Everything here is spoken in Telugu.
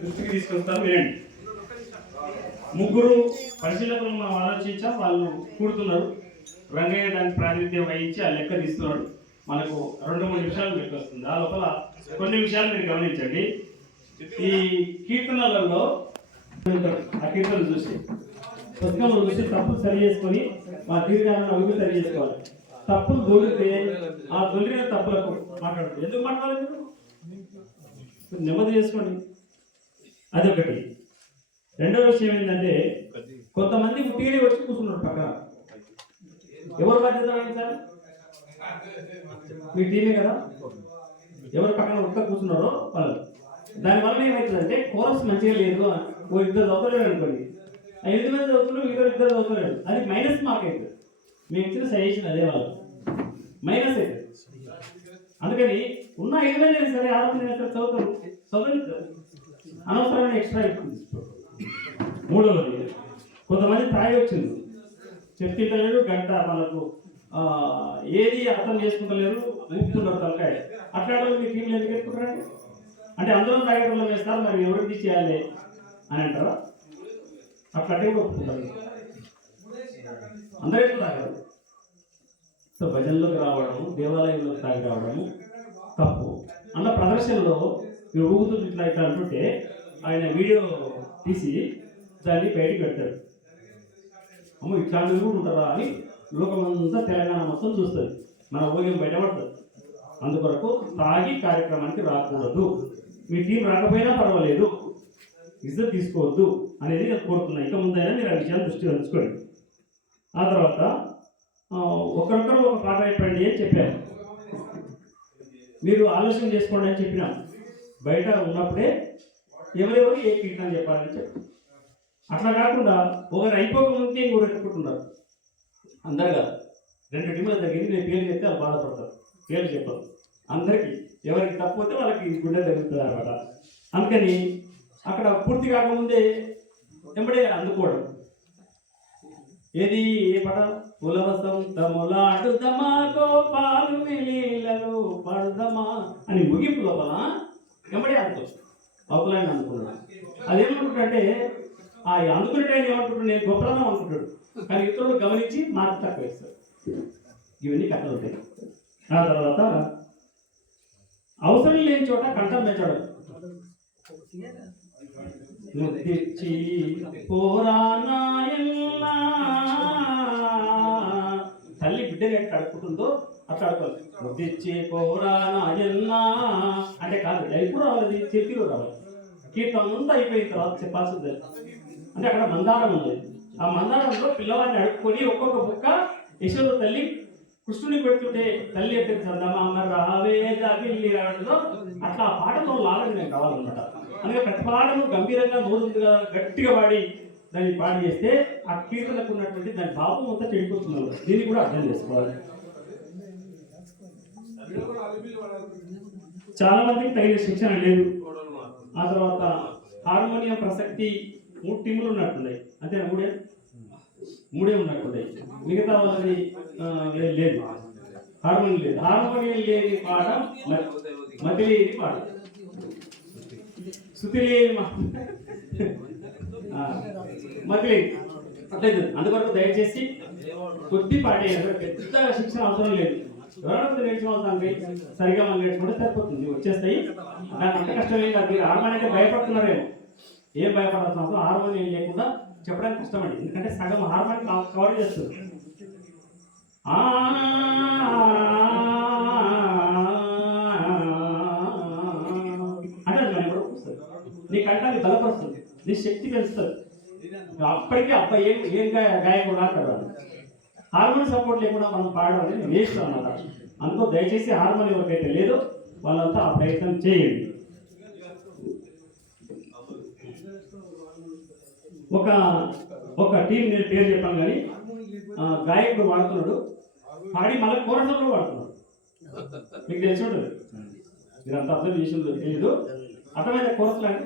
దృష్టికి తీసుకొస్తాను, వినండి. ముగ్గురు పరిశీలకులు మనం ఆలోచించాం, వాళ్ళు కూడుతున్నారు. రంగయ్య దానికి ప్రాతినిధ్యం వహించి ఆ లెక్క తీస్తున్నాడు. మనకు 2-3 నిమిషాలు లెక్క వస్తుంది. ఆ లోపల కొన్ని విషయాలు మీరు గమనించండి. ఈ కీర్తనలలో ఆ కీర్తనలు చూసి పుస్తకంలో చూసి తప్పులు సరి చేసుకొని మా తీర్మానాన్ని అభివృద్ధి సరి చేసుకోవాలి. తప్పులు దొరికితే ఆ దొరికిన తప్పులకు మాట్లాడదు. ఎందుకు మాట్లాడలేదు? నెమ్మది చేసుకోండి. అదొకటి. రెండో విషయం ఏంటంటే, కొంతమంది ఉట్టిగానే వచ్చి కూర్చున్నారు పక్కన. ఎవరు బాధ్యత సార్? మీ టీమే కదా. ఎవరు పక్కన ఉట్ట కూర్చున్నారో వాళ్ళు. దానివల్ల ఏమవుతుందంటే కోరస్ మంచిగా లేదు, ఓ ఇద్దరు చదువుతలేడు అనుకోండి. 8 మంది చదువుతున్నారు, ఇద్దరు చదువుతలేడు, అది మైనస్ మార్క్ అవుతుంది. మేము ఇచ్చిన సజెషన్ అదే వాళ్ళు మైనస్ అవుతుంది. అందుకని ఉన్న 5 మంది సరే 6 మంది చదువుతారు, చదవలేదు, అనవసరమైన ఎక్స్ట్రా అవుతుంది. మూడవది, కొంతమంది తాగి వచ్చింది, చెప్తింటలేరు, గంట మనకు ఏది అర్థం చేసుకుంటలేరు, ఊపుతున్నారు తలకాయ. అట్లాంటి మీ టీంలో ఎందుకు పెట్టుకుంటారండి? అంటే అందరం తాగేటంలో వేస్తారు, మరి ఎవరికి చేయాలి అని అంటారా? అట్లాంటి కూడా ఒప్పుకుంటారు. అందరూ ఎట్లా తాగారు? సో భజనలోకి రావడము, దేవాలయంలోకి తాగి రావడము తప్పు. అన్న ప్రదర్శనలో మీరు ఊగుతుంది ఇట్లా ఇట్లా అంటుంటే ఆయన వీడియో తీసి దాన్ని బయటికి పెడతాడు. అమ్మ ఇట్లాంటివి కూడా ఉంటారా అని లోకమంతా తెలంగాణ మొత్తం చూస్తుంది, మన ఊరిలో బయటపడుతుంది. అందుకొరకు తాగి కార్యక్రమానికి రాకూడదు. మీ టీం రాకపోయినా పర్వాలేదు, ఇజ్జత్ తీసుకోవద్దు అనేది నేను కోరుతున్నాను. ఇక ముందైనా మీరు ఆ విషయాన్ని దృష్టిలో ఉంచుకోండి. ఆ తర్వాత ఒకరొకరు ఒక పాట అయిపోయింది అని చెప్పారు. మీరు ఆలోచన చేసుకోండి అని చెప్పినాం. బయట ఉన్నప్పుడే ఎవరెవరు ఏ కీర్తన చెప్పాలని చెప్పి, అట్లా కాకుండా ఒకరు అయిపోకముందే ఇంకొకరు ఎత్తుకుంటున్నారు. అందరు కాదు, 2 టీంల జరిగింది. నేను పేరు చెప్తే వాళ్ళు బాధపడతారు, పేరు చెప్పరు. అందరికీ ఎవరికి తప్పిపోతే వాళ్ళకి గుండె జరుగుతుంది అనమాట. అందుకని అక్కడ పూర్తి కాకముందే వెంబడే అందుకోవడం. ఏది ఏ పట ఉలవసంతములాడుదమా గోపాలు నీళ్ళలో పడుదమా అని ముగింపు లోపల వెంబడే అందుకోవచ్చు. అవకులాన్ని అందుకున్నాడు. అదేమనుకుంటాడంటే ఆ అందుకునే టైం ఏమనుకుంటాడు, నేను గొప్పదనం అనుకుంటాడు. కానీ ఇతరులు గమనించి మార్పు తక్కువ వేస్తాడు. ఇవన్నీ కథలు ఉంటాయి. ఆ తర్వాత అవసరం లేని చోట కంఠం పెంచడం. ముద్దిచ్చి పోరానాయల్లా, తల్లి బిడ్డని ఎట్లా అడుపుతుందో అట్లా అడుకోవాలి. ముద్దిచ్చి పోరానాయల్లా అంటే కాదు, ఎప్పుడు రావాలి, చెప్పిలో రావాలి. కీర్తనం అంతా అయిపోయిన తర్వాత చెప్పాల్సింది. అంటే అక్కడ మందారం ఉంది. ఆ మందారంలో పిల్లవాడిని అడుక్కొని ఒక్కొక్క బుక్క యశోద తల్లి కృష్ణుని పెడుతుంటే తల్లి ఎక్కడ చందమామ రావే జాగిల్లి రావడంలో అట్లా ఆ పాటతో లాగని నేను కావాలన్నమాట. అందుకే ప్రతి పాటను గంభీరంగా నోరుగా గట్టిగా పాడి దాన్ని పాడి చేస్తే ఆ కీర్తనకు ఉన్నటువంటి దాని భావం అంతా చెడిపోతున్నారు. దీన్ని కూడా అర్థం చేసుకోవాలి. చాలా మందికి తగిన శిక్షణ లేదు. ఆ తర్వాత హార్మోనియం ప్రసక్తి 3 టీములు ఉన్నట్టున్నాయి. అంతే, మూడే ఉన్నట్టున్నాయి. మిగతా వాళ్ళది లేదు, హార్మోనియం లేదు. హార్మోనియం లేని పాట మతి లేని పాట, శృతి లేని మతి లేదు, అట్లేదు. అందువరకు దయచేసి కొద్ది పాట, పెద్ద శిక్షణ అవసరం లేదు. ఎవరైనా నేర్చుకోవాలి, సరిగా మనం నేర్చుకుంటే సరిపోతుంది, వచ్చేస్తాయి. దాని అంత కష్టమేం కాదు. మీరు హార్మోనియం భయపడుతున్నారేమో, ఏం భయపడాల్సిన అవసరం. హార్మోనియం లేకుండా చెప్పడానికి కష్టమండి, ఎందుకంటే సగం హార్మోనియం కవర్ చేస్తుంది. అంటే అది మనం కూడా వస్తుంది, నీ కంటాన్ని బలపరుస్తుంది, నీ శక్తి పెంచుతుంది. అప్పటికే అబ్బాయి ఏం గాయకుడు రాకూడదు. హార్మోనియం సపోర్ట్ లేకుండా మనం పాడడం అనేది వేస్ట్ అన్నమాట. అందుకో దయచేసి హార్మోనియం ఎవరికైతే లేదో వాళ్ళంతా ఆ ప్రయత్నం చేయండి. ఒక టీం నేను పేరు చెప్పాను, కానీ గాయకుడు వాడుతున్నాడు, పాడి మళ్ళీ కోరసంలో వాడుతున్నాడు. మీకు తెలిసి ఉంటుంది, మీరంతా అర్థం చేసిందో తెలియదు. అర్థమైన కోరసలు అంటే